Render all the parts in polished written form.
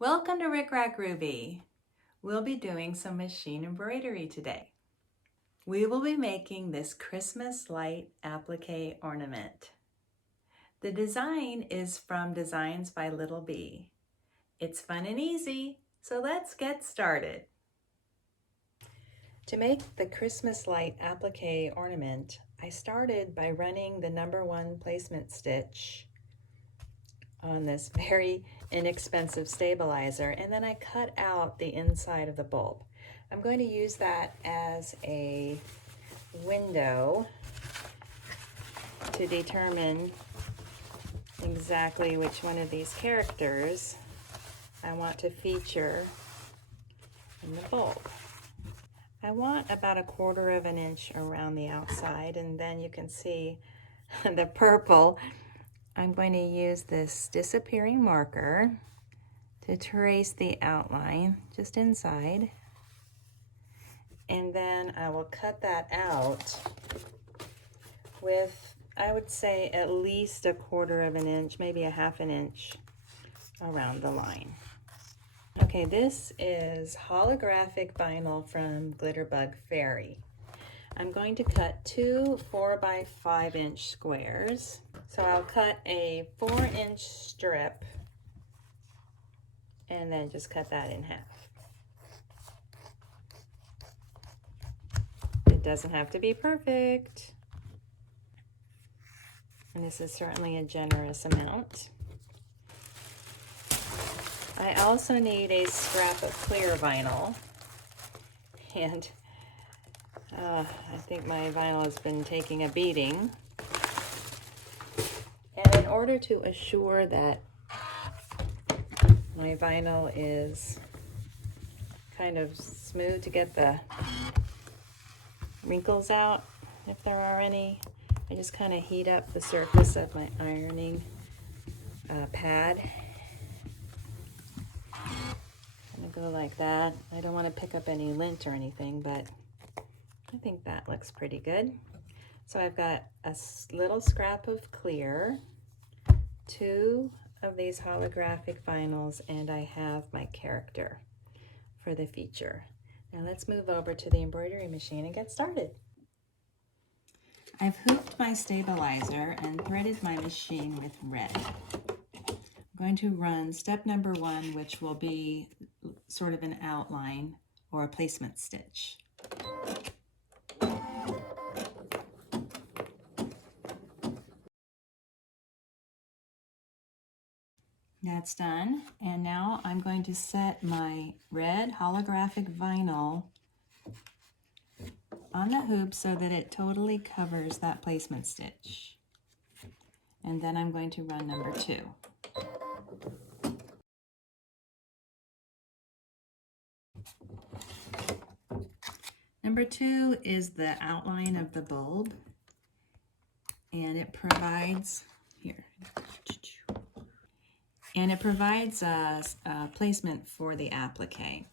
Welcome to Rick Rack Ruby. We'll be doing some machine embroidery today. We will be making this Christmas light applique ornament. The design is from Designs by Little Bee. It's fun and easy, so let's get started. To make the Christmas light applique ornament, I started by running the #1 placement stitch on this very inexpensive stabilizer, and then I cut out the inside of the bulb. I'm going to use that as a window to determine exactly which one of these characters I want to feature in the bulb. I want about 1/4 of an inch around the outside, and then you can see the purple. I'm going to use this disappearing marker to trace the outline just inside, and then I will cut that out with, I would say, at least 1/4 of an inch, maybe 1/2 an inch around the line. Okay, this is holographic vinyl from GlitterbugFairy. I'm going to cut 2 4x5" squares. So I'll cut a 4" strip and then just cut that in half. It doesn't have to be perfect. And this is certainly a generous amount. I also need a scrap of clear vinyl, and I think my vinyl has been taking a beating. And in order to assure that my vinyl is kind of smooth, to get the wrinkles out, if there are any, I just kind of heat up the surface of my ironing pad. I'm gonna go like that. I don't want to pick up any lint or anything, but I think that looks pretty good. So I've got a little scrap of clear, 2 of these holographic vinyls, and I have my character for the feature. Now let's move over to the embroidery machine and get started. I've hooped my stabilizer and threaded my machine with red. I'm going to run step #1, which will be sort of an outline or a placement stitch. That's done, and now I'm going to set my red holographic vinyl on the hoop so that it totally covers that placement stitch. And then I'm going to run #2. #2 is the outline of the bulb, and it provides, a placement for the applique.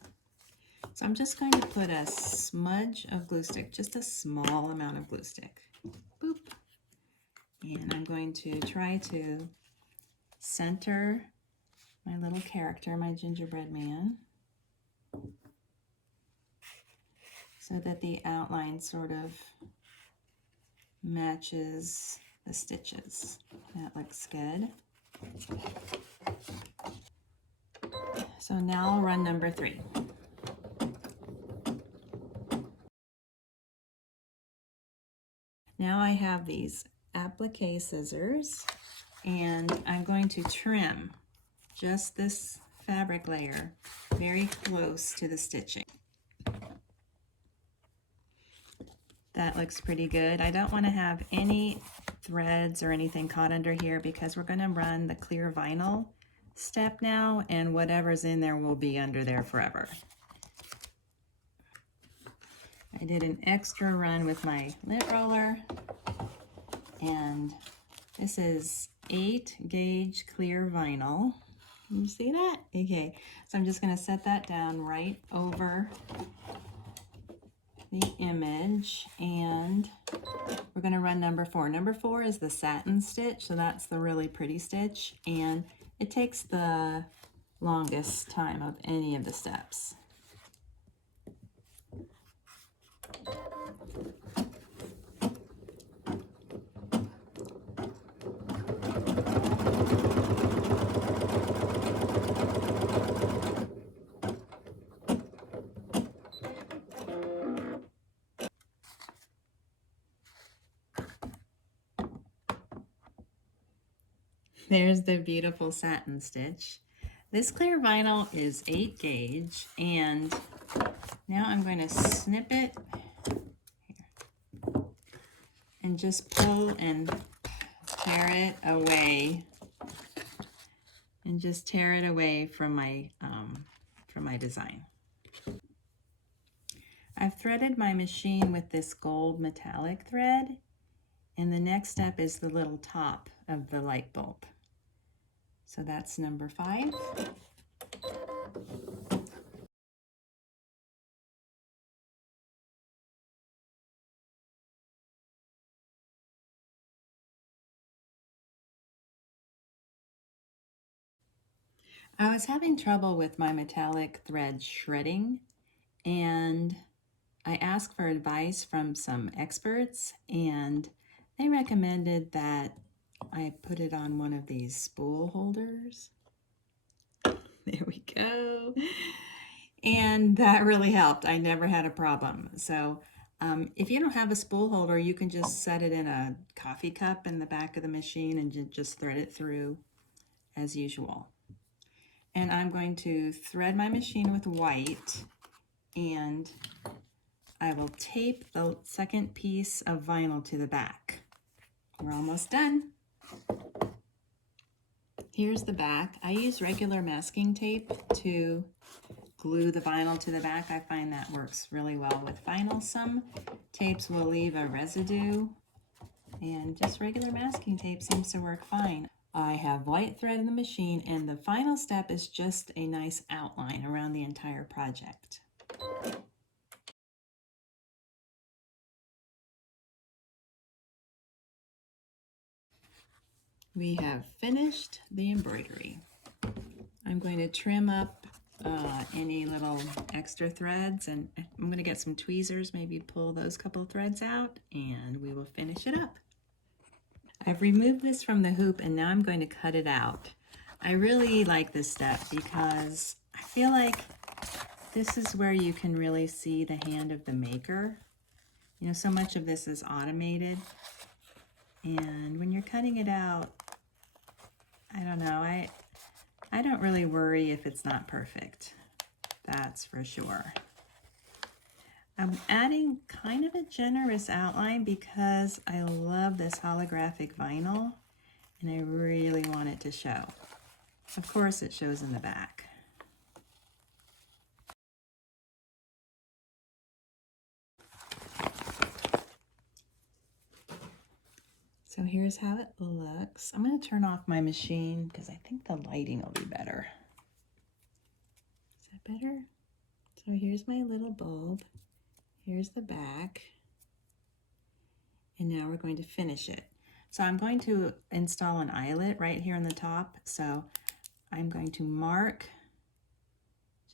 So I'm just going to put a smudge of glue stick, just a small amount of glue stick. Boop. And I'm going to try to center my little character, my gingerbread man, so that the outline sort of matches the stitches. That looks good. So now I'll run #3. Now I have these applique scissors, and I'm going to trim just this fabric layer very close to the stitching. That looks pretty good. I don't want to have any threads or anything caught under here because we're going to run the clear vinyl step now, and whatever's in there will be under there forever. I did an extra run with my lint roller, and this is 8-gauge clear vinyl. Can you see that? Okay, so I'm just going to set that down right over the image, and we're going to run #4. #4 is the satin stitch, so that's the really pretty stitch, and it takes the longest time of any of the steps. There's the beautiful satin stitch. This clear vinyl is 8 gauge, and now I'm going to snip it here, and just pull and tear it away, and just tear it away from my design. I've threaded my machine with this gold metallic thread, and the next step is the little top of the light bulb. So that's number 5. I was having trouble with my metallic thread shredding, and I asked for advice from some experts, and they recommended that I put it on one of these spool holders. There we go. And that really helped. I never had a problem. So if you don't have a spool holder, you can just set it in a coffee cup in the back of the machine and just thread it through as usual. And I'm going to thread my machine with white, and I will tape the second piece of vinyl to the back. We're almost done. Here's the back. I use regular masking tape to glue the vinyl to the back. I find that works really well with vinyl. Some tapes will leave a residue, and just regular masking tape seems to work fine. I have white thread in the machine, and the final step is just a nice outline around the entire project. We have finished the embroidery. I'm going to trim up any little extra threads, and I'm going to get some tweezers, maybe pull those couple threads out, and we will finish it up. I've removed this from the hoop, and now I'm going to cut it out. I really like this step because I feel like this is where you can really see the hand of the maker. You know, so much of this is automated, and when you're cutting it out, I don't know, I don't really worry if it's not perfect. That's for sure. I'm adding kind of a generous outline because I love this holographic vinyl, and I really want it to show. Of course, it shows in the back. So here's how it looks. I'm going to turn off my machine because I think the lighting will be better. Is that better? So here's my little bulb. Here's the back. And now we're going to finish it. So I'm going to install an eyelet right here on the top. So I'm going to mark,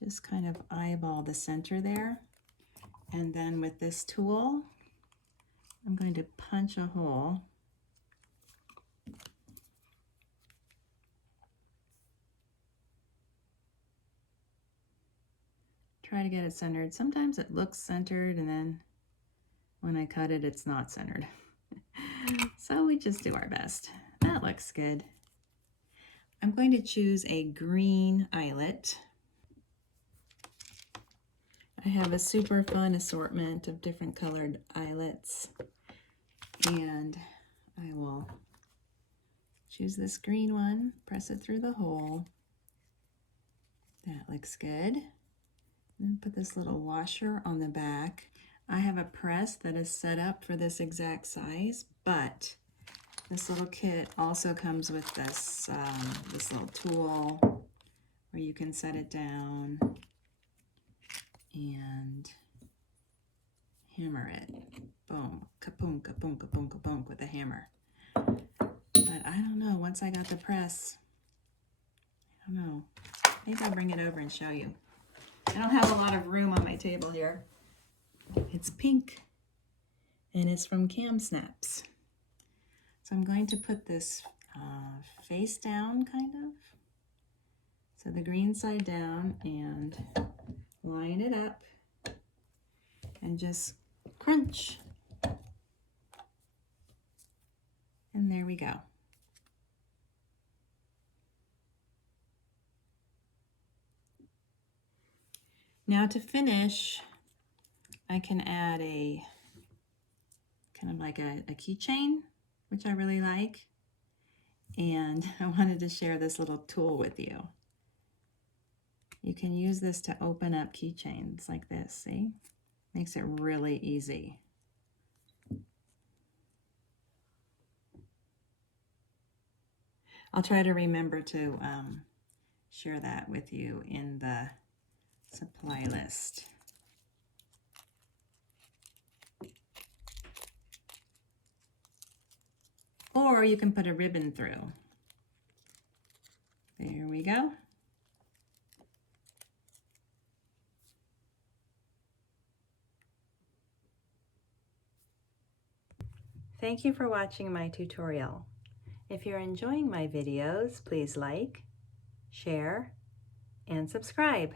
just kind of eyeball the center there. And then with this tool, I'm going to punch a hole. Try to get it centered. Sometimes it looks centered, and then when I cut it, it's not centered. So we just do our best. That looks good. I'm going to choose a green eyelet. I have a super fun assortment of different colored eyelets, and I will choose this green one, press it through the hole. That looks good. And put this little washer on the back. I have a press that is set up for this exact size, but this little kit also comes with this, this little tool where you can set it down and hammer it. Boom, kapoom, kapoom, kapoom, kapoom with a hammer. But I don't know, once I got the press, I don't know. Maybe I'll bring it over and show you. I don't have a lot of room on my table here. It's pink, and it's from KamSnaps. So I'm going to put this face down, kind of. So the green side down, and line it up, and just crunch. And there we go. Now to finish, I can add a kind of like a keychain, which I really like. And I wanted to share this little tool with you. You can use this to open up keychains like this, see? Makes it really easy. I'll try to remember to share that with you in the supply list. Or you can put a ribbon through. There we go. Thank you for watching my tutorial. If you're enjoying my videos, please like, share, and subscribe.